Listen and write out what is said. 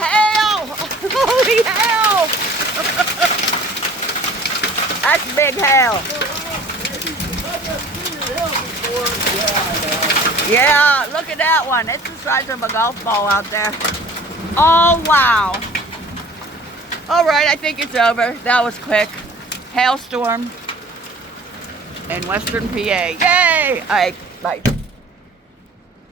hail! Holy hail! That's big hail. Yeah, look at that one. It's the size of a golf ball out there. Oh, wow. All right, I think it's over. That was quick. Hailstorm in Western PA. Yay! All right, bye.